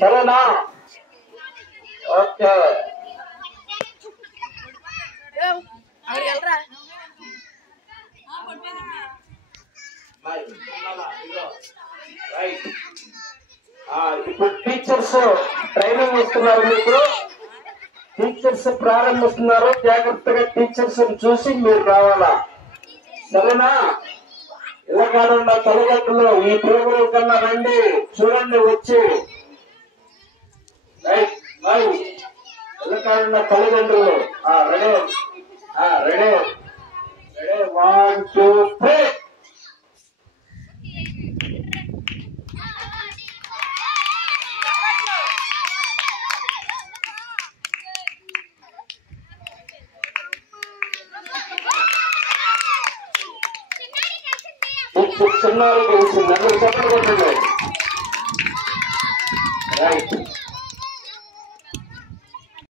సరేనా? ఓకే. ఇప్పుడు teachers training ఇస్తున్నారు మీకు. టీచర్స్ ప్రారంభిస్తున్నారు. జాగ్రత్తగా టీచర్స్ చూసి మీరు రావాలా, సరేనా? ఇలా కాకుండా తల్లిదండ్రులు ఈ ప్రోగ్రాం కన్నా రండి, చూడండి వచ్చి. ఇలా కాకుండా తల్లిదండ్రులు రెడీ రెడీ రెడీ 1 2 3. చిన్నారు తెలిసింది, అందరూ చెప్పండి. రైట్.